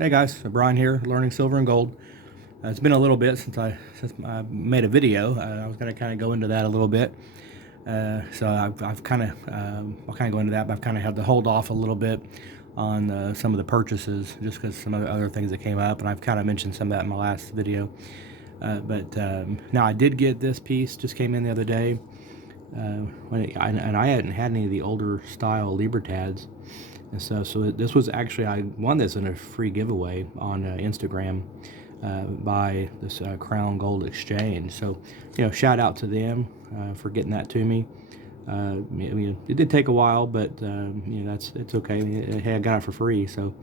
Hey guys, Brian here, learning silver and gold. It's been a little bit since I made a video. I was going to kind of go into that a little bit. So I've kind of I'll kind of go into that, but I've kind of had to hold off a little bit on some of the purchases just because some other things that came up, and I've kind of mentioned some of that in my last video. But now I did get this piece, just came in the other day, and I hadn't had any of the older style Libertads. And so this was actually, I won this in a free giveaway on Instagram by this Crown Gold Exchange. So, shout out to them for getting that to me. I mean, it did take a while, but it's okay. Hey, I got it for free, so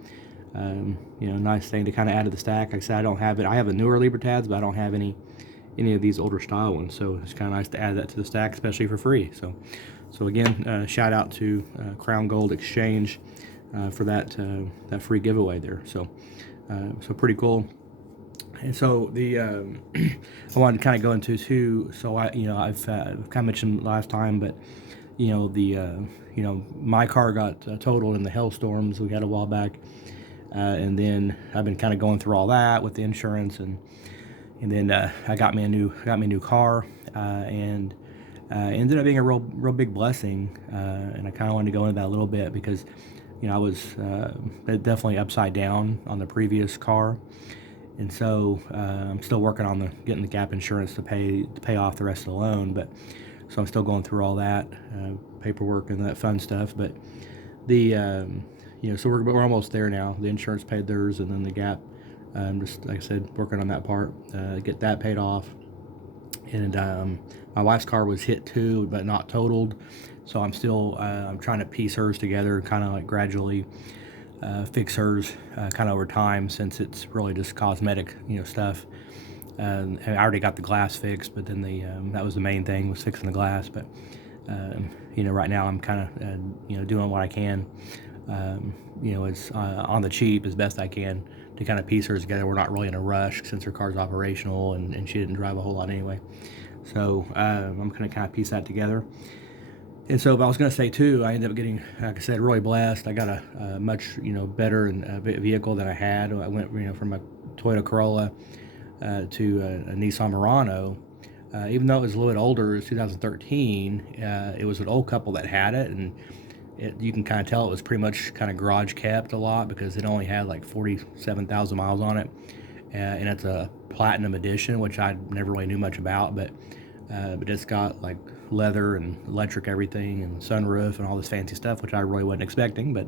nice thing to kind of add to the stack. Like I said, I don't have it. I have a newer Libertads, but I don't have any of these older style ones. So it's kind of nice to add that to the stack, especially for free. So again, shout out to Crown Gold Exchange for that free giveaway there. So pretty cool. And so the I wanted to kind of go into too. So I've kind of mentioned last time, but my car got totaled in the hailstorms we had a while back, and then I've been kind of going through all that with the insurance, and then I got me a new car, and ended up being a real big blessing, and I kind of wanted to go into that a little bit because I was definitely upside down on the previous car, and so I'm still working on getting the gap insurance to pay off the rest of the loan, but so I'm still going through all that paperwork and that fun stuff. But the so we're almost there now. The insurance paid theirs, and then the gap, just like I said, working on that part, get that paid off. And my wife's car was hit too, but not totaled. So I'm still I'm trying to piece hers together, kind of like gradually fix hers kind of over time, since it's really just cosmetic stuff. And I already got the glass fixed, but then that was the main thing, was fixing the glass. But right now I'm kind of doing what I can. It's on the cheap as best I can to kind of piece hers together. We're not really in a rush since her car's operational, and she didn't drive a whole lot anyway. So I'm going to kind of piece that together. And so, but I was going to say too, I ended up getting, like I said, really blessed. I got a much better vehicle than I had. I went from a Toyota Corolla to a Nissan Murano. Even though it was a little bit older, it was 2013. It was an old couple that had it, and you can kind of tell it was pretty much kind of garage kept a lot, because it only had like 47,000 miles on it, and it's a platinum edition, which I never really knew much about, but it's got like leather and electric everything and sunroof and all this fancy stuff, which I really wasn't expecting, but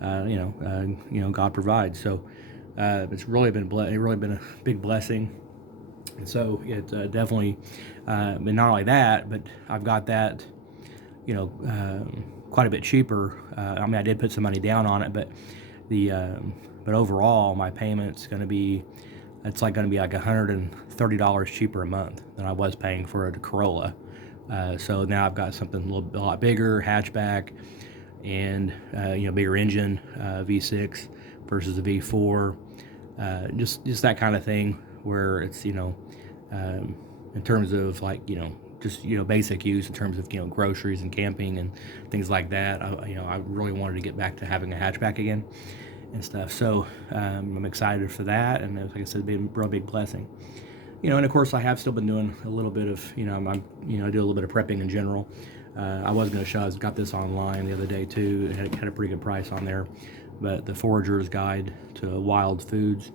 God provides. So it's really been a big blessing. And so it definitely, and not only that, but I've got that quite a bit cheaper. I mean, I did put some money down on it, but but overall my payment's going to be, it's going to be like $130 cheaper a month than I was paying for a Corolla. So now I've got something a lot bigger, hatchback, and bigger engine, V6 versus a V4. Just that kind of thing, where it's in terms of basic use, in terms of groceries and camping and things like that. I really wanted to get back to having a hatchback again and stuff. So I'm excited for that, and like I said, it's been a real big blessing. And of course I have still been doing a little bit of I do a little bit of prepping in general. I was going to show, I got this online the other day too. It had a pretty good price on there, but the Forager's Guide to Wild Foods.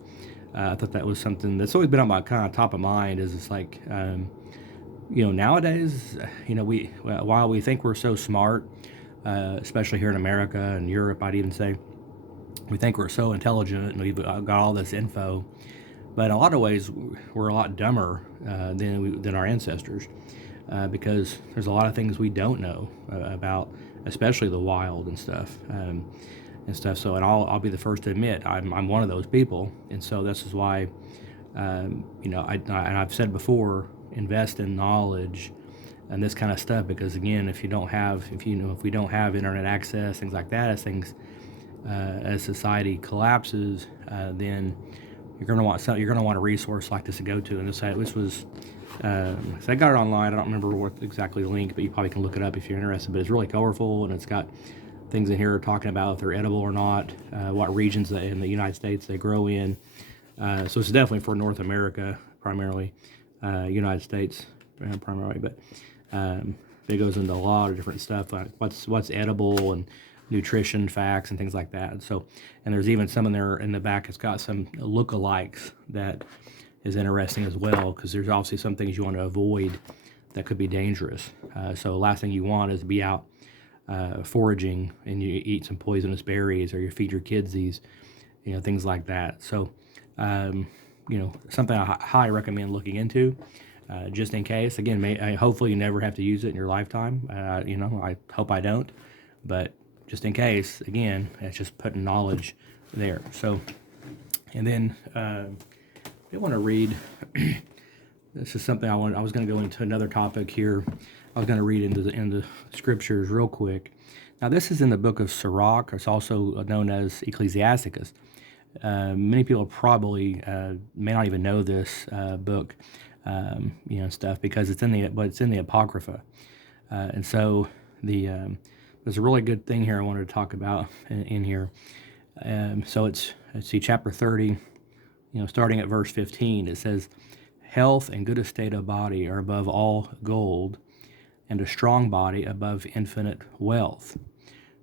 I thought that was something that's always been on my kind of top of mind. Is it's like nowadays, while we think we're so smart, especially here in America and Europe, I'd even say, we think we're so intelligent and we've got all this info, but in a lot of ways we're a lot dumber than our ancestors, because there's a lot of things we don't know about, especially the wild and stuff. So, and I'll be the first to admit I'm one of those people, and so this is why and I've said before, invest in knowledge and this kind of stuff, because again, if we don't have internet access, things like that, as society collapses, then you're going to want a resource like this to go to. And this was so I got it online. I don't remember what exactly the link, but you probably can look it up if you're interested. But it's really colorful, and it's got things in here are talking about if they're edible or not, what regions in the United States they grow in. So it's definitely for North America primarily, United States primarily, but it goes into a lot of different stuff like what's edible and nutrition facts and things like that. And there's even some in there in the back. It's got some lookalikes that is interesting as well, because there's obviously some things you want to avoid that could be dangerous. So last thing you want is to be out foraging and you eat some poisonous berries, or you feed your kids these, things like that. So, something I highly recommend looking into, just in case. Again, hopefully you never have to use it in your lifetime. I hope I don't, but just in case, again, it's just putting knowledge there. So, and then I want to read. This is something I was going to go into another topic here. I was going to read into the scriptures real quick. Now, this is in the book of Sirach. It's also known as Ecclesiasticus. Many people probably may not even know this book, stuff, because it's in the Apocrypha, and so there's a really good thing here I wanted to talk about in here. So let's see, chapter 30, starting at verse 15. It says, "Health and good estate of body are above all gold, and a strong body above infinite wealth.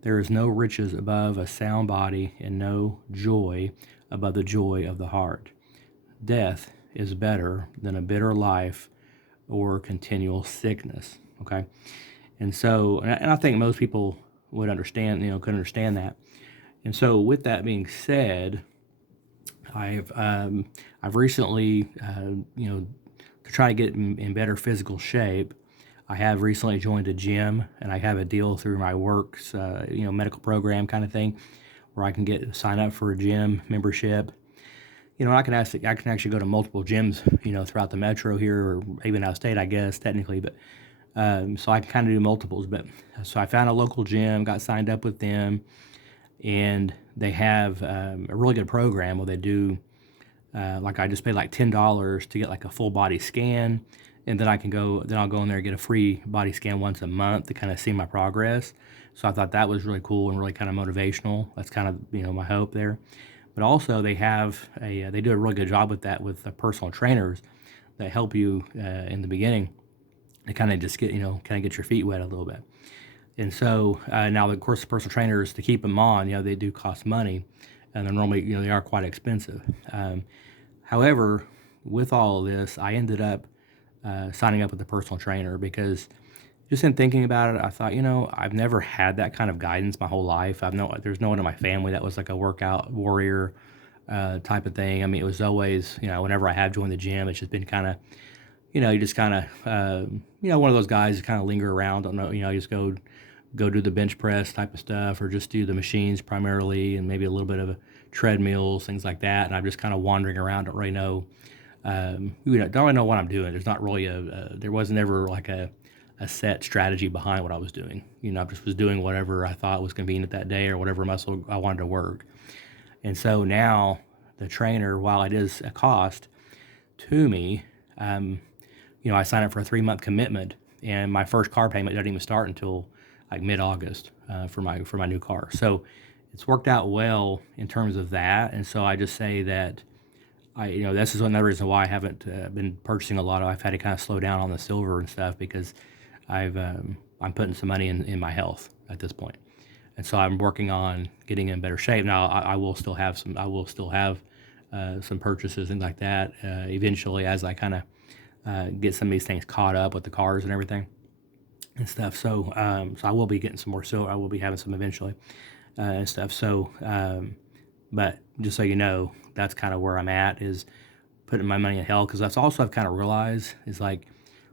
There is no riches above a sound body, and no joy above the joy of the heart. Death is better than a bitter life or continual sickness." Okay? And so, and I think most people would understand, could understand that. And so with that being said, I've recently, to try to get in better physical shape, I have recently joined a gym, and I have a deal through my work's, medical program kind of thing, where I can sign up for a gym membership. I can actually go to multiple gyms, throughout the metro here, or even out of state, I guess, technically, but so I can kind of do multiples. But so I found a local gym, got signed up with them, and they have a really good program where they do, like, I just paid like $10 to get like a full body scan, and then I'll go in there and get a free body scan once a month to kind of see my progress. So I thought that was really cool and really kind of motivational. That's kind of, my hope there. But also they do a really good job with that, with the personal trainers that help you in the beginning to kind of just get your feet wet a little bit. And so now, of course, the personal trainers, to keep them on, they do cost money, and they're normally, they are quite expensive. However, with all of this, I ended up signing up with a personal trainer, because just in thinking about it, I thought, I've never had that kind of guidance my whole life. There's no one in my family that was like a workout warrior type of thing. I mean, it was always, whenever I have joined the gym, it's just been kind of, you just kind of, one of those guys who kind of linger around, don't know, you just go do the bench press type of stuff, or just do the machines primarily, and maybe a little bit of treadmills, things like that. And I'm just kind of wandering around, don't really know, don't really know what I'm doing. There's not really there wasn't ever like a set strategy behind what I was doing. I just was doing whatever I thought was convenient that day, or whatever muscle I wanted to work. And so now the trainer, while it is a cost to me, I signed up for a 3-month commitment, and my first car payment doesn't even start until like mid-August for my new car. So it's worked out well in terms of that. And so I just say that this is another reason why I haven't been purchasing a lot. I've had to kind of slow down on the silver and stuff, because I'm putting some money in my health at this point. And so I'm working on getting in better shape. Now I will still have some purchases, things like that, eventually, as I kind of get some of these things caught up with the cars and everything and stuff. So I will be getting some more silver. I will be having some eventually and stuff. So, but just so you know, that's kind of where I'm at, is putting my money in health, because that's also I've kind of realized is, like,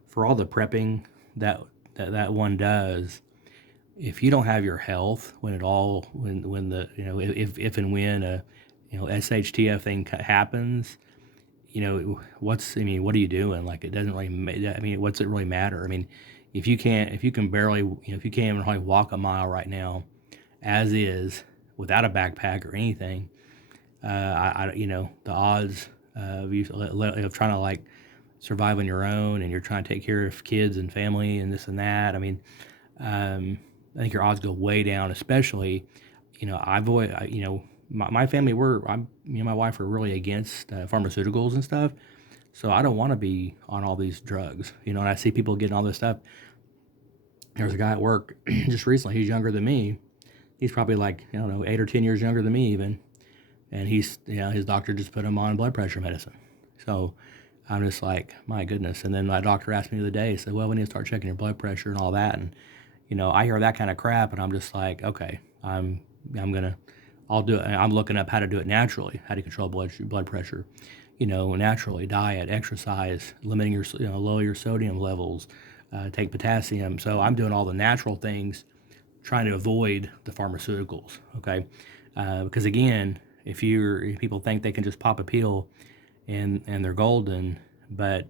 for all the prepping that one does, if you don't have your health when the if and when a SHTF thing happens, what are you doing? Like, it doesn't really, what's it really matter? I mean, if you can't even hardly walk a mile right now, as is, without a backpack or anything, the odds of trying to, like, survive on your own, and you're trying to take care of kids and family and this and that. I mean, I think your odds go way down, especially, my family, me and my wife are really against pharmaceuticals and stuff. So I don't want to be on all these drugs, and I see people getting all this stuff. There was a guy at work just recently, he's younger than me. He's probably like, I don't know, 8 or 10 years younger than me even. And his doctor just put him on blood pressure medicine. So I'm just like, my goodness. And then my doctor asked me the other day, he said, well, we need to start checking your blood pressure and all that. And, I hear that kind of crap and I'm just like, okay, I'll do it. I'm looking up how to do it naturally, how to control blood pressure, naturally, diet, exercise, limiting lower your sodium levels, take potassium. So I'm doing all the natural things, trying to avoid the pharmaceuticals. Okay. Because again, if people think they can just pop a pill and they're golden, but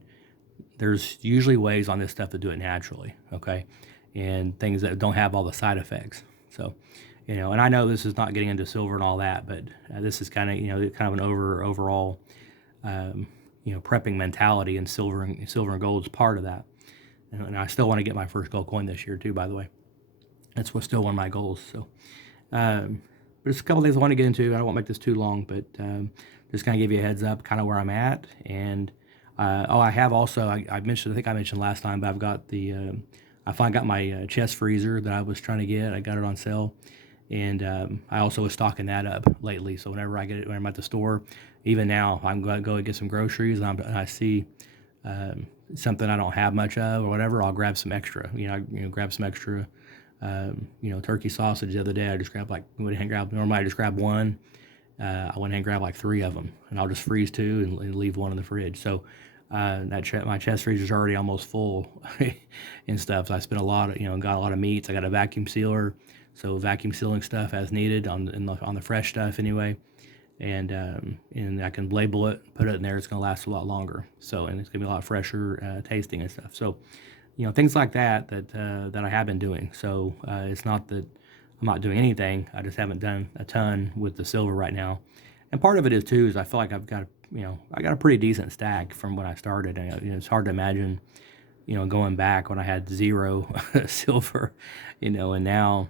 there's usually ways on this stuff to do it naturally, okay, and things that don't have all the side effects. So, and I know this is not getting into silver and all that, but this is kind of an overall, prepping mentality, and silver and gold is part of that. And I still want to get my first gold coin this year too, by the way. That's what's still one of my goals. So, but there's a couple things I want to get into. I won't make this too long, but just kind of give you a heads up, kind of where I'm at. And I have also, I think I mentioned last time, but I've got I finally got my chest freezer that I was trying to get. I got it on sale. And I also was stocking that up lately. So whenever I get it, when I'm at the store, even now, I'm going to go and get some groceries, and I see something I don't have much of or whatever, I'll grab some extra. Grab some extra. Turkey sausage the other day. I just grabbed normally I just grab one. I went ahead and grabbed like 3 of them, and I'll just freeze 2 and leave 1 in the fridge. So my chest freezer's already almost full and stuff. So I spent got a lot of meats. I got a vacuum sealer, so vacuum sealing stuff as needed on the fresh stuff anyway. And I can label it, put it in there. It's going to last a lot longer. So, and it's going to be a lot fresher tasting and stuff. So, things like that I have been doing. So it's not that I'm not doing anything. I just haven't done a ton with the silver right now. And part of it is too is I feel like I've got I got a pretty decent stack from when I started. And, it's hard to imagine going back when I had 0 silver, and now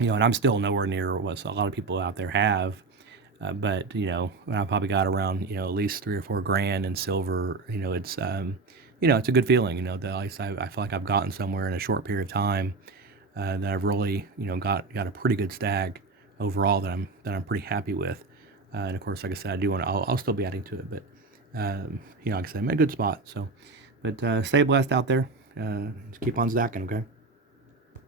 and I'm still nowhere near what a lot of people out there have. But I probably got around at least 3 or 4 grand in silver. It's it's a good feeling. That at least I feel like I've gotten somewhere in a short period of time that I've really got a pretty good stack overall that I'm pretty happy with. And of course, like I said, I do want to. I'll still be adding to it, but like I said, I'm in a good spot. So, but stay blessed out there. Just keep on zacking, okay?